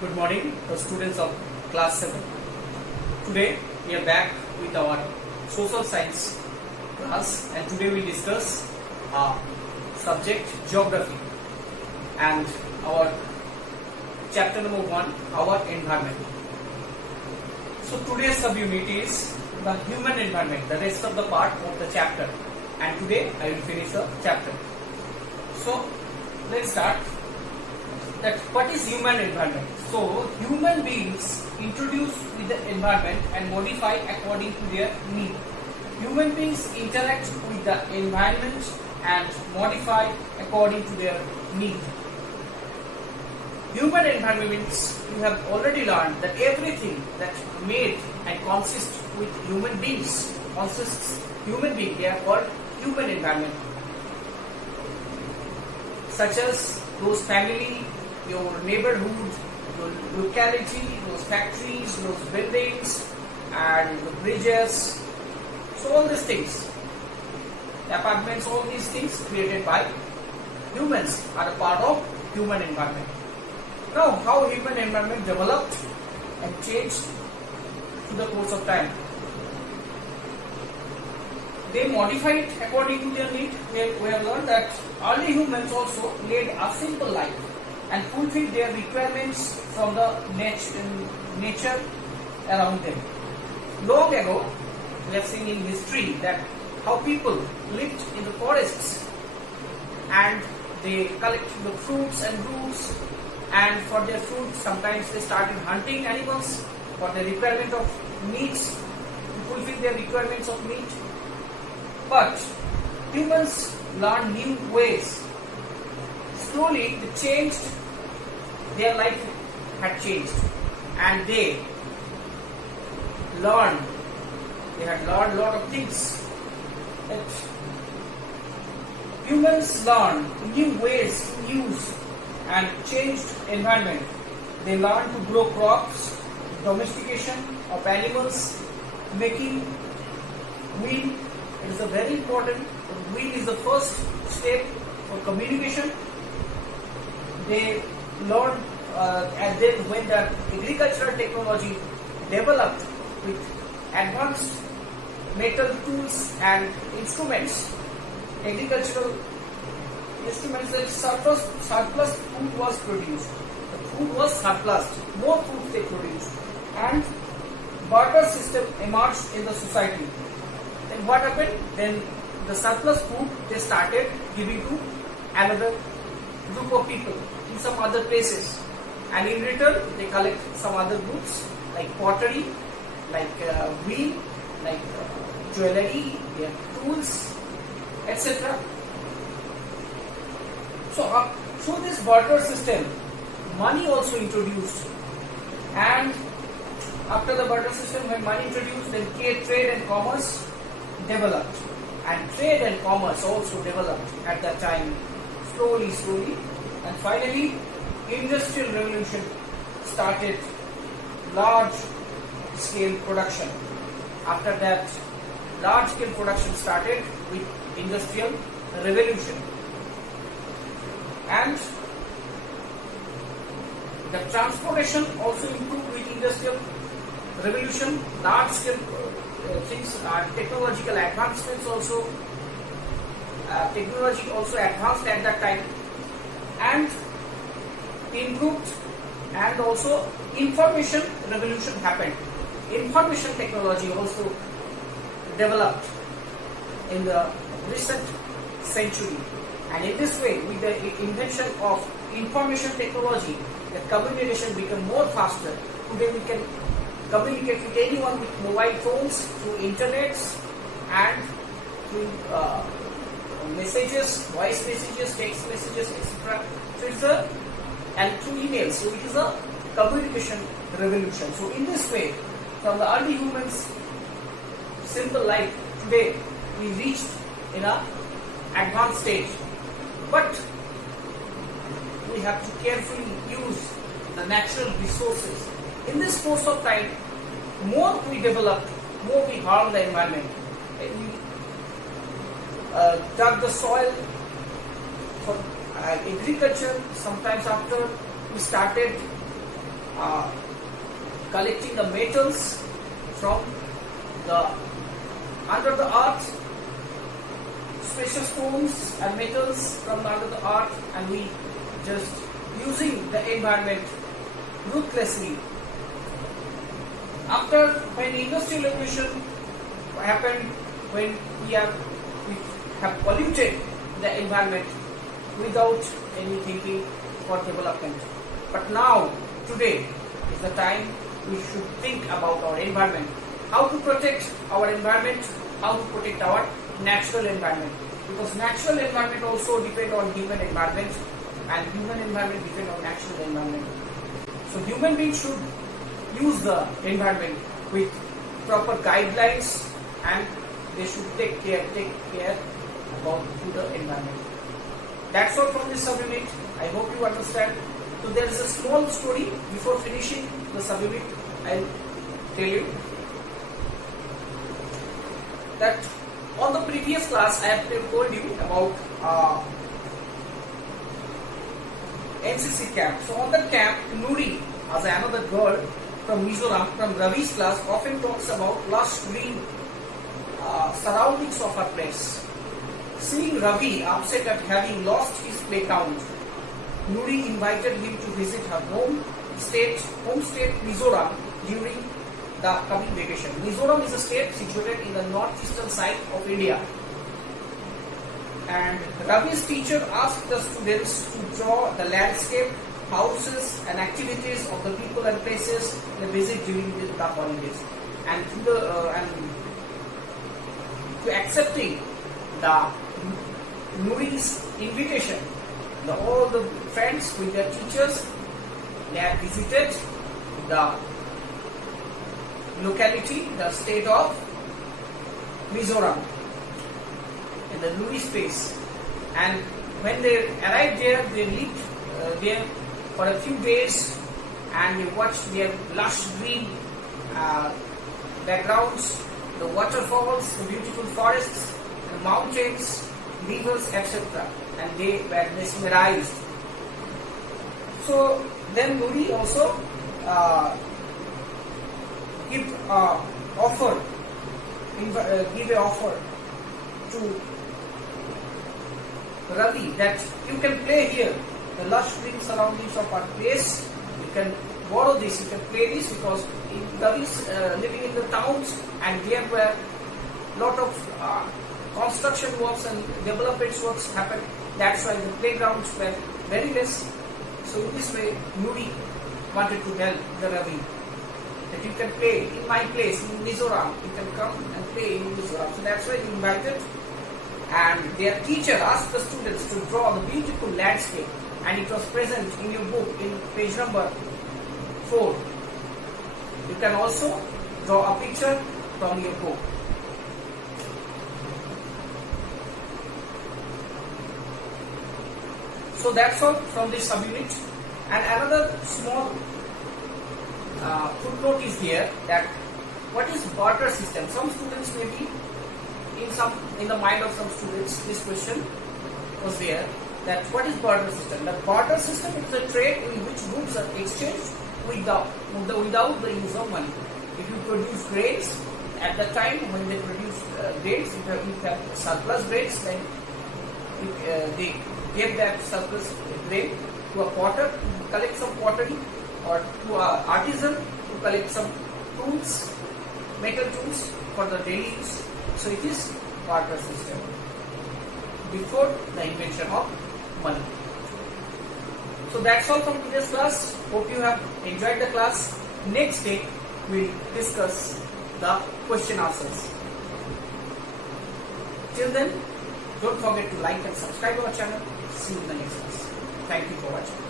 Good morning, students of class 7. Today we are back with our social science class, and today we discuss subject geography and our chapter number 1, our environment. So today's subunit is the human environment, the rest of the part of the chapter, and today I will finish the chapter. So let's start. That what is human environment? So human beings introduce with the environment and modify according to their need. Human beings interact with the environment and modify according to their need. Human environment means you have already learned that everything that made and consists with human beings they are called human environment, such as those family, your neighborhood, your locality, those factories, those buildings, and the bridges. So all these things, apartments, all these things created by humans are a part of human environment. Now, how human environment developed and changed to the course of time? They modified according to their need. We have learned that early humans also led a simple life and fulfilled their requirements from the nature around them. Long ago, we have seen in history that how people lived in the forests and they collected the fruits and roots, and for their food sometimes they started hunting animals for the requirement of meats, to fulfill their requirements of meat. But humans learned new ways. Slowly they changed, their life had changed, and they had learned a lot of things. That humans learned new ways to use and changed environment. They learned to grow crops, domestication of animals, making wheel. It is a very important. Wheel is the first step for communication. They learned, and then when the agricultural technology developed with advanced metal tools and instruments, agricultural instruments, then surplus food was produced. The food was surplus, more food they produced, and barter system emerged in the society. Then what happened? Then the surplus food they started giving to another group of people in some other places, and in return they collect some other goods like pottery, like wheel, like jewelry, their tools, etc. So through this barter system, money also introduced, and after the barter system, when money introduced, then trade and commerce developed, and trade and commerce also developed at that time, slowly, and finally industrial revolution started, large scale production. After that, large scale production started with industrial revolution, and the transportation also improved with industrial revolution. Large scale things, technological advancements also, technology also advanced at that time and improved, and also information revolution happened. Information technology also developed in the recent century, and in this way, with the invention of information technology, the communication became more faster. Today we can communicate with anyone with mobile phones, through internets, and through messages, voice messages, text messages, etc. And through emails. So it is a communication revolution. So in this way, from the early humans' simple life, today we reached in a advanced stage. But we have to carefully use the natural resources. In this course of time, more we develop, more we harm the environment. We dug the soil for agriculture. Sometimes after we started collecting the metals from the under the earth, precious stones and metals from under the earth, and we just using the environment ruthlessly. After when industrial revolution happened, when we have polluted the environment without any thinking for development. But now, today is the time we should think about our environment, how to protect our environment, how to protect our natural environment, because natural environment also depend on human environment, and human environment depend on natural environment. So human beings should use the environment with proper guidelines, and they should take care about the environment. That's all from this subunit. I hope you understand. So there is a small story before finishing the subunit. I'll tell you that on the previous class I have told you about NCC camp. So on that camp, Nuri, as another girl from Mizoram, from Ravi's class, often talks about lush green surroundings of her place. Seeing Ravi upset at having lost his playground, Nuri invited him to visit her home state Mizoram during the coming vacation. Mizoram is a state situated in the northeastern side of India. And Ravi's teacher asked the students to draw the landscape, houses and activities of the people and places they visit during the holidays. And to accepting the Nuri's invitation, all the friends with their teachers, they have visited the locality, the state of Mizoram, in the Nuri space. And when they arrived there, they lived there for a few days, and they watched their lush green backgrounds, the waterfalls, the beautiful forests, the mountains, rivers, etc. And they were mesmerized. So then Nuri also give an offer to Ravi that you can play here, the lush green surroundings of our place. You can borrow this, you can play this, because Ravi is living in the towns, and there were lot of construction works and development works happened. That's why the playgrounds were very less. So in this way, Nuri wanted to tell the Ravi that you can play in my place in Mizoram. You can come and play in Mizoram. So that's why he invited, and their teacher asked the students to draw the beautiful landscape, and it was present in your book in page number 4. You can also draw a picture from your book. So that's all from this subunit. And another small footnote is here, that what is barter system? Some students may be in the mind of some students, this question was there, that what is barter system? The barter system is a trade in which goods are exchanged without the use of money. If you produce grades, at the time when they produce grades, if you have surplus grades, then they give that surplus grain to a potter to collect some pottery, or to an artisan to collect some tools, metal tools for the daily use. So it is barter system before the invention of money. So that's all from today's class. Hope you have enjoyed the class. Next day we'll discuss the question answers. Till then, don't forget to like and subscribe our channel. See you in the next class. Thank you for watching.